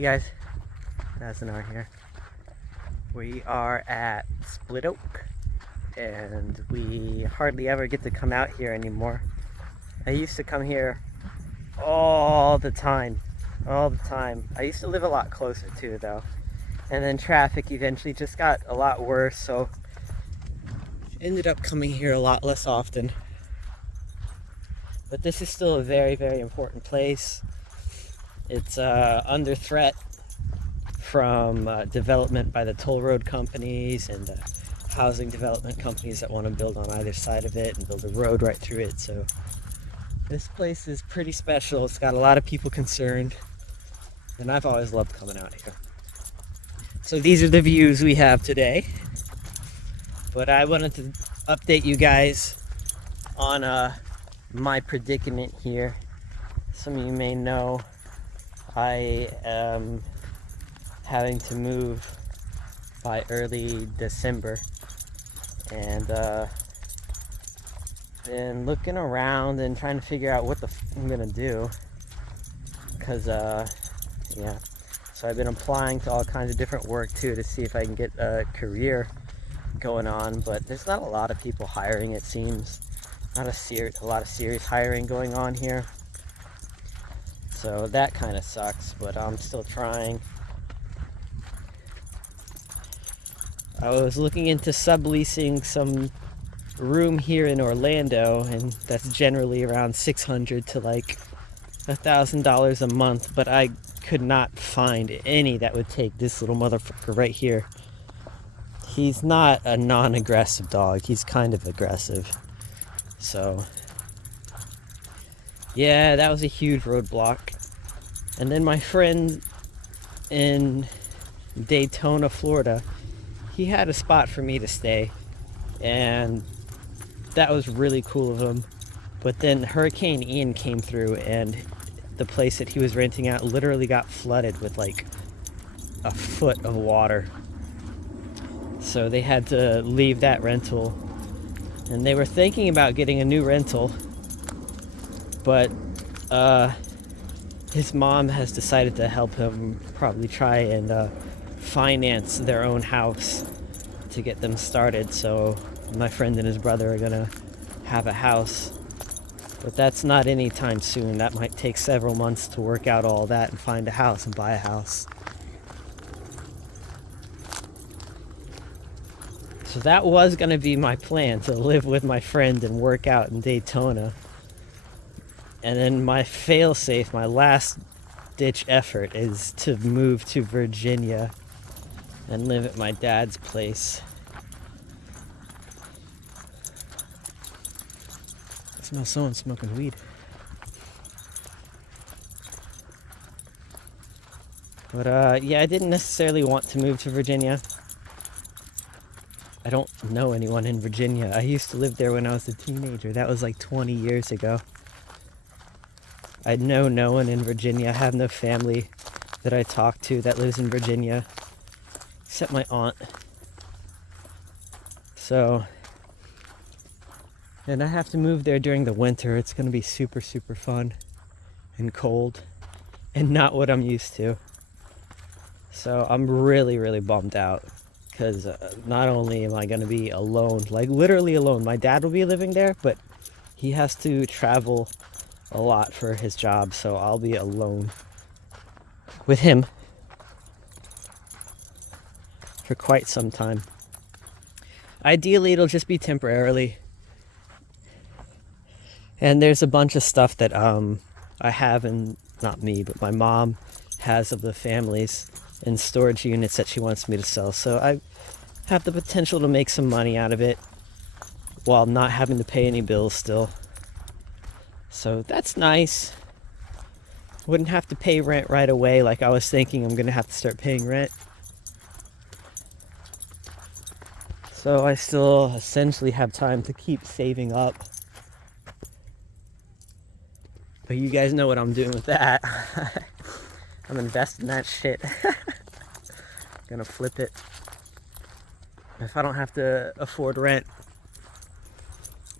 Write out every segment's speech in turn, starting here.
Hey guys, Nazanar here. We are at Split Oak and we hardly ever get to come out here anymore. I used to come here all the time. I used to live a lot closer too though. And then traffic eventually just got a lot worse, so ended up coming here a lot less often. But this is still a very, very important place. It's under threat from development by the toll road companies and the housing development companies that want to build on either side of it and build a road right through it. So this place is pretty special. It's got a lot of people concerned, and I've always loved coming out here. So these are the views we have today, but I wanted to update you guys on my predicament here. Some of you may know I am having to move by early December, and been looking around and trying to figure out what the I'm gonna do, because yeah, so I've been applying to all kinds of different work too to see if I can get a career going on, but there's not a lot of people hiring, it seems. Not a lot of serious hiring going on here, so that kind of sucks, but I'm still trying. I was looking into subleasing some room here in Orlando, and that's generally around $600 to like $1,000 a month, but I could not find any that would take this little motherfucker right here. He's not a non-aggressive dog, he's kind of aggressive. So yeah, that was a huge roadblock. And then my friend in Daytona, Florida, he had a spot for me to stay, and that was really cool of him. But then Hurricane Ian came through, and the place that he was renting out literally got flooded with like a foot of water. So they had to leave that rental, and they were thinking about getting a new rental, but his mom has decided to help him probably try and finance their own house to get them started. So my friend and his brother are gonna have a house, but that's not anytime soon. That might take several months to work out all that and find a house and buy a house. So that was gonna be my plan, to live with my friend and work out in Daytona. And then my fail-safe, my last ditch effort, is to move to Virginia and live at my dad's place. I smell someone smoking weed. But yeah, I didn't necessarily want to move to Virginia. I don't know anyone in Virginia. I used to live there when I was a teenager. That was like 20 years ago. I know no one in Virginia. I have no family that I talk to that lives in Virginia, except my aunt. So, and I have to move there during the winter. It's gonna be super, super fun and cold and not what I'm used to. So I'm really, really bummed out, because not only am I gonna be alone, like literally alone, my dad will be living there, but he has to travel a lot for his job, so I'll be alone with him for quite some time. Ideally, it'll just be temporarily. And there's a bunch of stuff that I have, and not me, but my mom has of the families in storage units that she wants me to sell. So I have the potential to make some money out of it while not having to pay any bills still. So that's nice. Wouldn't have to pay rent right away like I was thinking I'm gonna have to start paying rent. So I still essentially have time to keep saving up. But you guys know what I'm doing with that. I'm investing that shit. Gonna flip it. If I don't have to afford rent,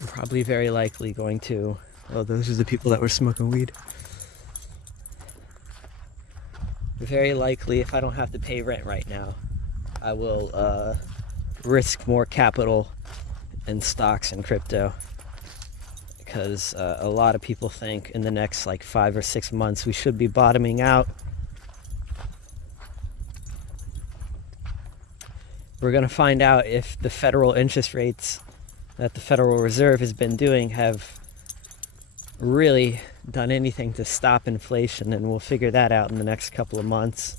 I'm probably very likely going to. Oh, those are the people that were smoking weed. very likely, if I don't have to pay rent right now, I will risk more capital in stocks and crypto, because a lot of people think in the next like 5 or 6 months we should be bottoming out. We're going to find out if the federal interest rates that the Federal Reserve has been doing have really done anything to stop inflation, and we'll figure that out in the next couple of months.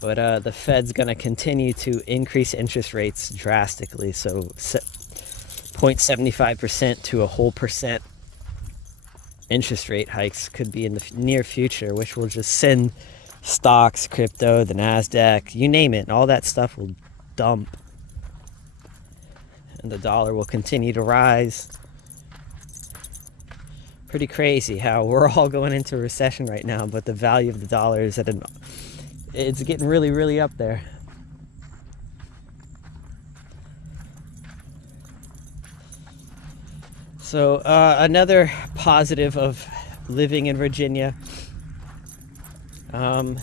But the Fed's going to continue to increase interest rates drastically, so 0.75% to a whole percent interest rate hikes could be in the near future, which will just send stocks, crypto, the NASDAQ, you name it, all that stuff will dump. And the dollar will continue to rise. Pretty crazy how we're all going into a recession right now, but the value of the dollar is it's getting really, really up there. So another positive of living in Virginia, there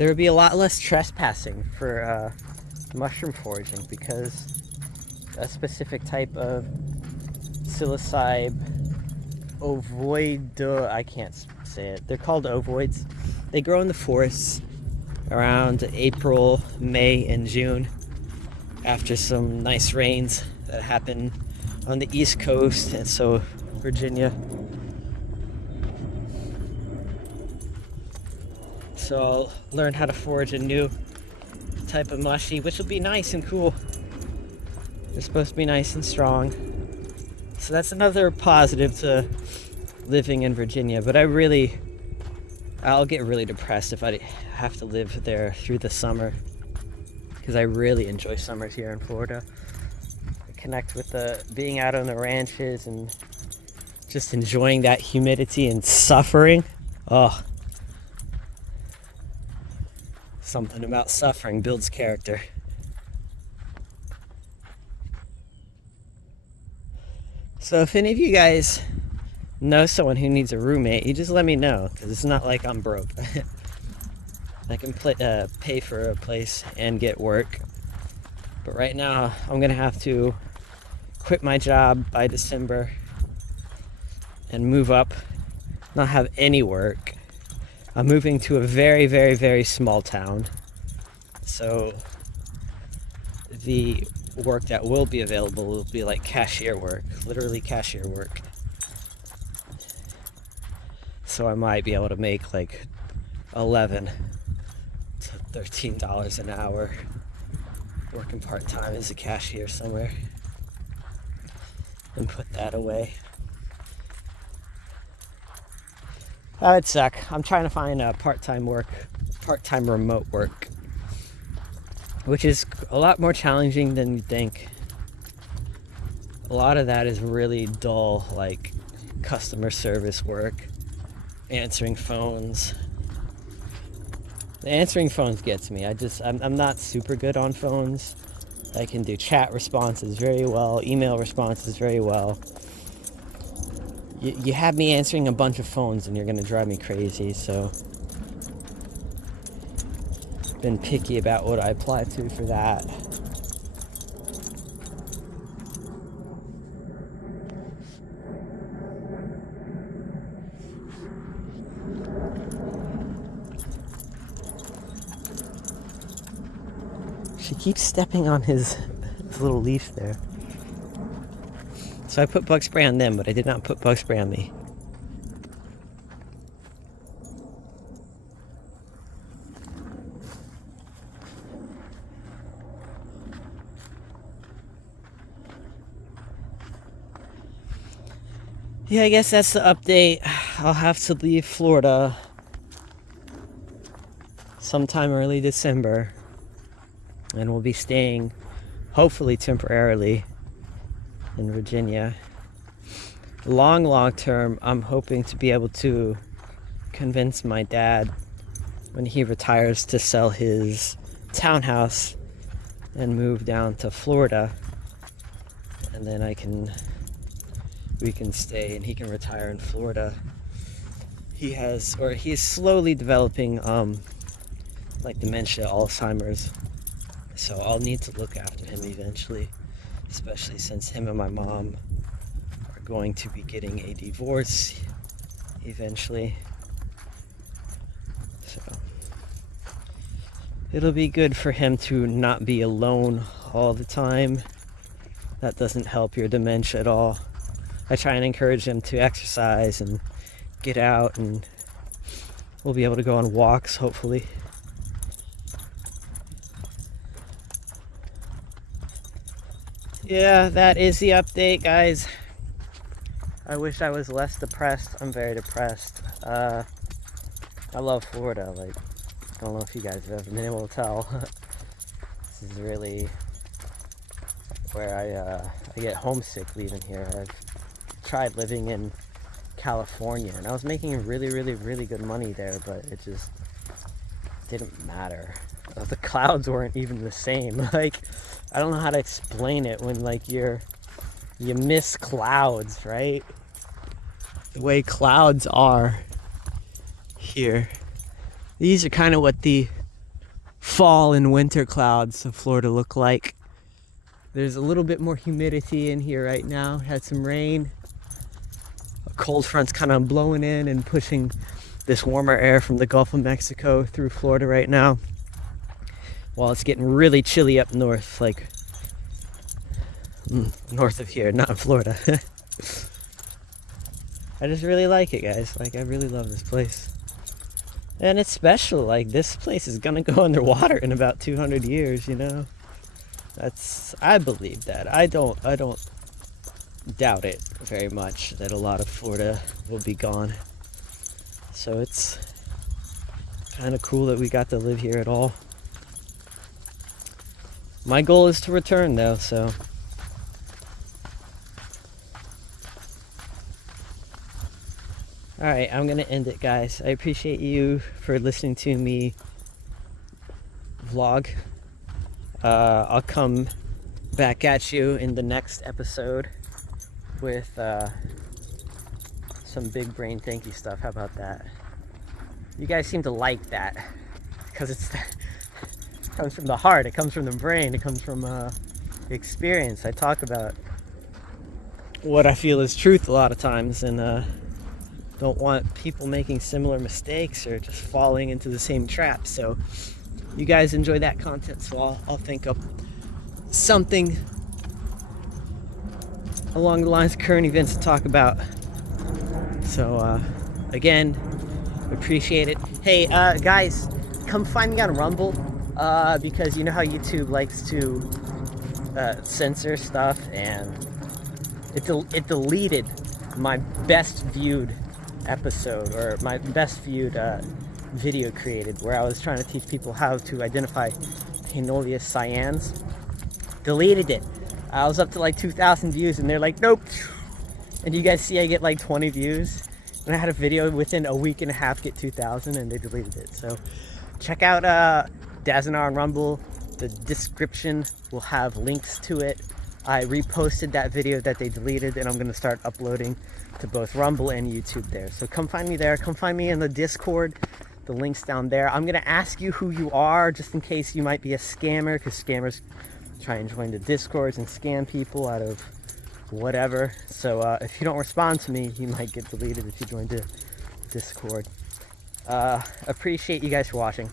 would be a lot less trespassing for mushroom foraging, because a specific type of psilocybe ovoid, I can't say it, they're called ovoids. They grow in the forests around April, May, and June after some nice rains that happen on the East Coast, and so Virginia. So I'll learn how to forage a new type of mushy, which will be nice and cool. They're supposed to be nice and strong. So that's another positive to living in Virginia. But I'll get really depressed if I have to live there through the summer, because I really enjoy summers here in Florida. I connect with being out on the ranches and just enjoying that humidity and suffering. Oh, something about suffering builds character. So if any of you guys know someone who needs a roommate, you just let me know, because it's not like I'm broke. I can pay for a place and get work. But right now, I'm going to have to quit my job by December and move up, not have any work. I'm moving to a very, very, very small town. So the work that will be available will be like cashier work, literally cashier work. So I might be able to make like $11 to $13 an hour working part-time as a cashier somewhere, and put that away. That would suck. I'm trying to find part-time remote work, which is a lot more challenging than you think. A lot of that is really dull, like customer service work, answering phones. The answering phones gets me. I'm not super good on phones. I can do chat responses very well, email responses very well. You have me answering a bunch of phones and you're gonna drive me crazy, so been picky about what I apply to for that. She keeps stepping on his little leaf there. So I put bug spray on them, but I did not put bug spray on me. Yeah, I guess that's the update. I'll have to leave Florida sometime early December, and we'll be staying, hopefully temporarily, in Virginia. Long term, I'm hoping to be able to convince my dad when he retires to sell his townhouse and move down to Florida, and then we can stay and he can retire in Florida. he's slowly developing like dementia, Alzheimer's. So I'll need to look after him eventually, especially since him and my mom are going to be getting a divorce eventually. So it'll be good for him to not be alone all the time. That doesn't help your dementia at all. I try and encourage him to exercise and get out, and we'll be able to go on walks, hopefully. Yeah, that is the update, guys. I wish I was less depressed. I'm very depressed. I love Florida. Like, I don't know if you guys have ever been able to tell. This is really where I get homesick leaving here. I've tried living in California, and I was making really, really, really good money there, but it just didn't matter. The clouds weren't even the same. Like, I don't know how to explain it when like you miss clouds, right? The way clouds are here. These are kind of what the fall and winter clouds of Florida look like. There's a little bit more humidity in here right now. Had some rain. A cold front's kind of blowing in and pushing this warmer air from the Gulf of Mexico through Florida right now. While it's getting really chilly up north, like north of here, not in Florida. I just really like it, guys. Like, I really love this place. And it's special. Like, this place is gonna go underwater in about 200 years, you know? I believe that. I don't doubt it very much that a lot of Florida will be gone. So it's kind of cool that we got to live here at all. My goal is to return, though, so. Alright, I'm going to end it, guys. I appreciate you for listening to me vlog. I'll come back at you in the next episode with some big brain thank you stuff. How about that? You guys seem to like that because it comes from the heart, it comes from the brain, it comes from experience. I talk about what I feel is truth a lot of times, and don't want people making similar mistakes or just falling into the same trap. So you guys enjoy that content, so I'll think of something along the lines of current events to talk about. So again, appreciate it. Hey guys, come find me on Rumble, because you know how YouTube likes to censor stuff, and it deleted my best viewed episode, or my best viewed video created, where I was trying to teach people how to identify Painolius cyans. Deleted it. I was up to like 2,000 views, and they're like, nope. And you guys see I get like 20 views, and I had a video within a week and a half get 2,000, and they deleted it. So check out Dazanar on Rumble. The description will have links to it. I reposted that video that they deleted, and I'm going to start uploading to both Rumble and YouTube there. So come find me there. Come find me in the Discord. The link's down there. I'm going to ask you who you are, just in case you might be a scammer, because scammers try and join the Discords and scam people out of whatever. So if you don't respond to me, you might get deleted if you join the Discord. Appreciate you guys for watching.